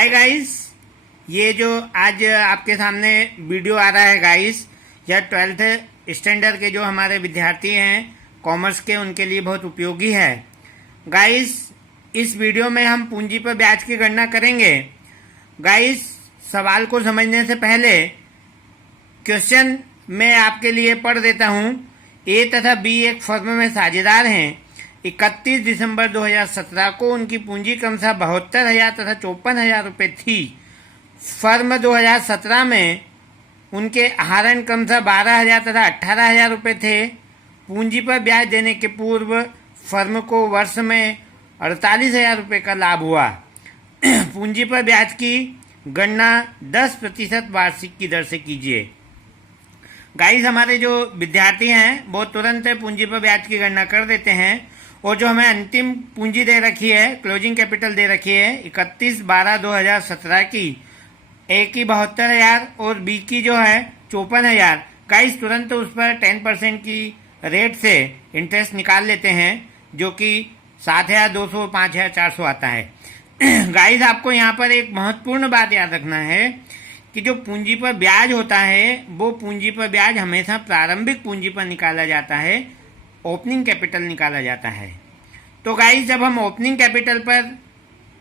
Hi guys, ये जो आज आपके सामने वीडियो आ रहा है गाइस, यह 12th स्टैंडर्ड के जो हमारे विद्यार्थी हैं कॉमर्स के, उनके लिए बहुत उपयोगी है गाइस। इस वीडियो में हम पूंजी पर ब्याज की गणना करेंगे गाइस। सवाल को समझने से पहले क्वेश्चन मैं आपके लिए पढ़ देता हूँ। ए तथा बी एक फर्म में साझेदार हैं। 31 दिसंबर 2017 को उनकी पूंजी क्रमशः 72,000 तथा 54,000 रुपये थी। फर्म 2017 में उनके आहरण क्रमशः 12,000 तथा 18,000 रुपये थे। पूंजी पर ब्याज देने के पूर्व फर्म को वर्ष में 48,000 रुपये का लाभ हुआ। पूंजी पर ब्याज की गणना 10% वार्षिक की दर से कीजिए। गाइस, हमारे जो विद्यार्थी हैं वो तुरंत पूंजी पर ब्याज की गणना कर देते हैं। और जो हमें अंतिम पूंजी दे रखी है, क्लोजिंग कैपिटल दे रखी है 31/12/2017 की, ए की 72,000 और बी की जो है 54,000। गाइस, तुरंत उस पर 10% की रेट से इंटरेस्ट निकाल लेते हैं, जो कि 7,200 5,400 आता है। गाइस, आपको यहाँ पर एक महत्वपूर्ण बात याद रखना है कि जो पूंजी पर ब्याज होता है वो पूंजी पर ब्याज हमेशा प्रारंभिक पूंजी पर निकाला जाता है, ओपनिंग कैपिटल निकाला जाता है। तो गाइस, जब हम ओपनिंग कैपिटल पर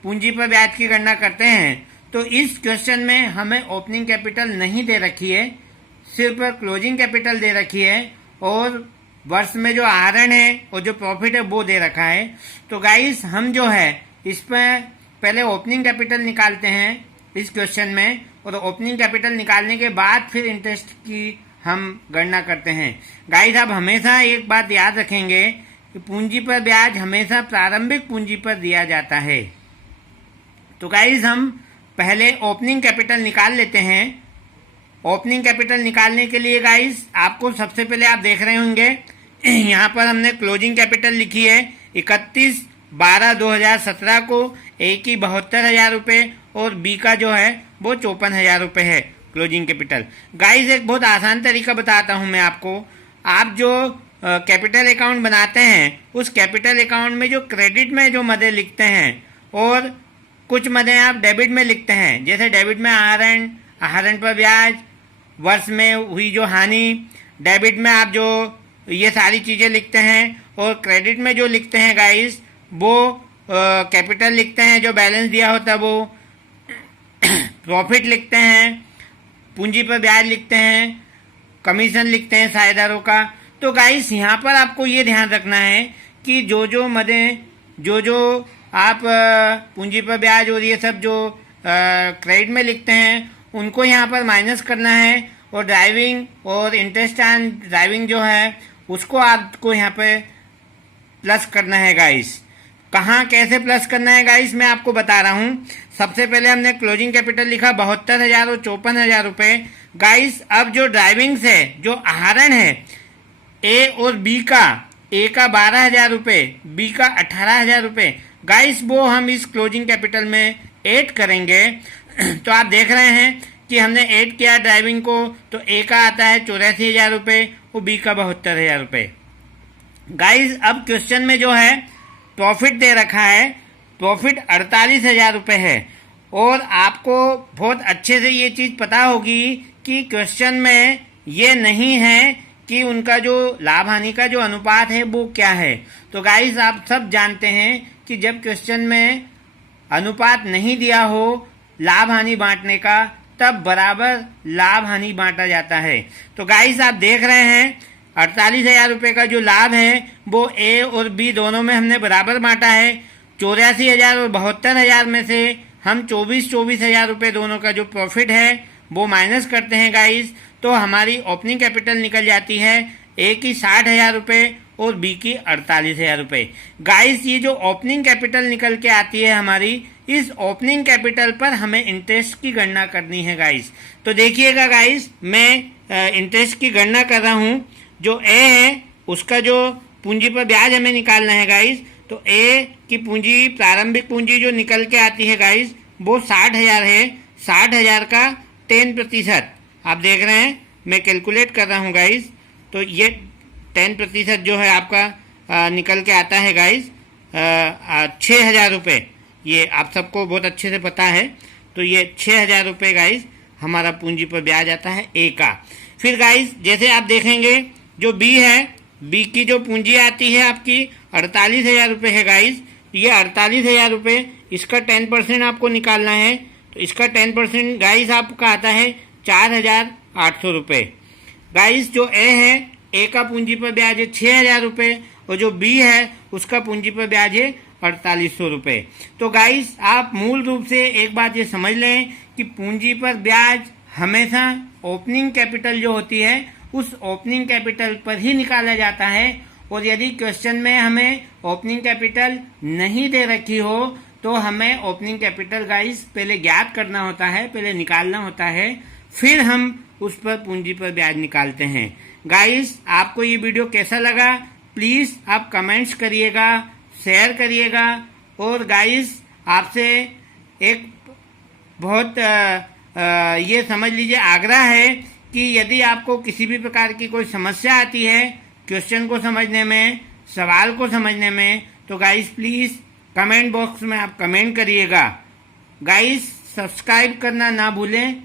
पूंजी पर ब्याज की गणना करते हैं तो इस क्वेश्चन में हमें ओपनिंग कैपिटल नहीं दे रखी है, सिर्फ क्लोजिंग कैपिटल दे रखी है और वर्ष में जो आहरण है और जो प्रॉफिट है वो दे रखा है। तो गाइस, हम जो है इस पर पहले ओपनिंग कैपिटल निकालते हैं इस क्वेश्चन में, और ओपनिंग कैपिटल निकालने के बाद फिर इंटरेस्ट की हम गणना करते हैं। गाइस, आप हमेशा एक बात याद रखेंगे कि पूंजी पर ब्याज हमेशा प्रारंभिक पूंजी पर दिया जाता है। तो गाइस, हम पहले ओपनिंग कैपिटल निकाल लेते हैं। ओपनिंग कैपिटल निकालने के लिए गाइस, आपको सबसे पहले आप देख रहे होंगे यहाँ पर हमने क्लोजिंग कैपिटल लिखी है 31/12/2017 को। ए की 72,000 रुपये और बी का जो है वो 54,000 रुपये है क्लोजिंग कैपिटल। गाइस, एक बहुत आसान तरीका बताता हूँ मैं आपको। आप जो कैपिटल अकाउंट बनाते हैं उस कैपिटल अकाउंट में जो क्रेडिट में जो मदें लिखते हैं और कुछ मदें आप डेबिट में लिखते हैं। जैसे डेबिट में आहरण पर ब्याज, वर्ष में हुई जो हानि। डेबिट में आप जो ये सारी चीज़ें लिखते हैं और क्रेडिट में जो लिखते हैं गाइस वो कैपिटल लिखते हैं, जो बैलेंस दिया होता है वो प्रॉफिट लिखते हैं, पूंजी पर ब्याज लिखते हैं, कमीशन लिखते हैं साझेदारों का। तो गाइस, यहाँ पर आपको ये ध्यान रखना है कि जो मदें जो आप पूंजी पर ब्याज और ये सब जो क्रेडिट में लिखते हैं उनको यहाँ पर माइनस करना है, और ड्राइविंग और इंटरेस्ट ऑन ड्राइविंग जो है उसको आपको यहाँ पे प्लस करना है गाइस। कहाँ कैसे प्लस करना है गाइस, मैं आपको बता रहा हूँ। सबसे पहले हमने क्लोजिंग कैपिटल लिखा 72,000 और 54,000 रुपये। गाइस, अब जो ड्राइविंग से जो आहरण है ए और बी का, ए का 12,000 रुपये, बी का 18,000 रुपये, गाइस वो हम इस क्लोजिंग कैपिटल में ऐड करेंगे। तो आप देख रहे हैं कि हमने ऐड किया ड्राइविंग को, तो ए का आता है 84,000 रुपये और बी का 72,000 रुपये। गाइस, अब क्वेश्चन में जो है प्रॉफिट दे रखा है, प्रॉफिट 48,000 रुपये है। और आपको बहुत अच्छे से ये चीज़ पता होगी कि क्वेश्चन में ये नहीं है कि उनका जो लाभ हानि का जो अनुपात है वो क्या है। तो गाइस, आप सब जानते हैं कि जब क्वेश्चन में अनुपात नहीं दिया हो लाभ हानि बांटने का, तब बराबर लाभ हानि बांटा जाता है। तो गाइस, आप देख रहे हैं 48,000 रुपये का जो लाभ है वो ए और बी दोनों में हमने बराबर बांटा है। 84,000 और 72,000 में से हम 24,000 रुपये दोनों का जो प्रॉफिट है वो माइनस करते हैं गाइस। तो हमारी ओपनिंग कैपिटल निकल जाती है ए की 60,000 रुपये और बी की 48,000 रुपये। गाइस, ये जो ओपनिंग कैपिटल निकल के आती है हमारी, इस ओपनिंग कैपिटल पर हमें इंटरेस्ट की गणना करनी है गाइस। तो देखिएगा गाइस, मैं इंटरेस्ट की गणना कर रहा हूँ। जो ए है उसका जो पूंजी पर ब्याज हमें निकालना है गाइस। तो ए की पूंजी, प्रारंभिक पूंजी जो निकल के आती है गाइस वो 60,000 है। 60,000 का 10% आप देख रहे हैं, मैं कैलकुलेट कर रहा हूँ गाइस। तो ये 10% जो है आपका निकल के आता है गाइस 6,000 रुपये। ये आप सबको बहुत अच्छे से पता है। तो तो ये 6,000 रुपये गाइस हमारा पूंजी पर ब्याज आता है ए का। फिर गाइस जैसे आप देखेंगे जो बी है, बी की जो पूंजी आती है आपकी 48,000 रुपये है गाइस। ये 48,000 रुपये, इसका 10% आपको निकालना है, तो इसका 10% गाइस आपका आता है 4,800 रुपये। गाइस जो ए है, ए का पूंजी पर ब्याज है 6,000 रुपये और जो बी है उसका पूंजी पर ब्याज है 4,800 रुपये। तो गाइस आप मूल रूप से एक बात ये समझ लें कि पूंजी पर ब्याज हमेशा ओपनिंग कैपिटल जो होती है उस ओपनिंग कैपिटल पर ही निकाला जाता है। और यदि क्वेश्चन में हमें ओपनिंग कैपिटल नहीं दे रखी हो तो हमें ओपनिंग कैपिटल गाइस पहले ज्ञात करना होता है, पहले निकालना होता है, फिर हम उस पर पूंजी पर ब्याज निकालते हैं। गाइस आपको ये वीडियो कैसा लगा प्लीज़ आप कमेंट्स करिएगा, शेयर करिएगा। और गाइस आपसे एक बहुत ये समझ लीजिए आग्रह है कि यदि आपको किसी भी प्रकार की कोई समस्या आती है क्वेश्चन को समझने में, सवाल को समझने में, तो गाइस प्लीज़ कमेंट बॉक्स में आप कमेंट करिएगा। गाइस सब्सक्राइब करना ना भूलें।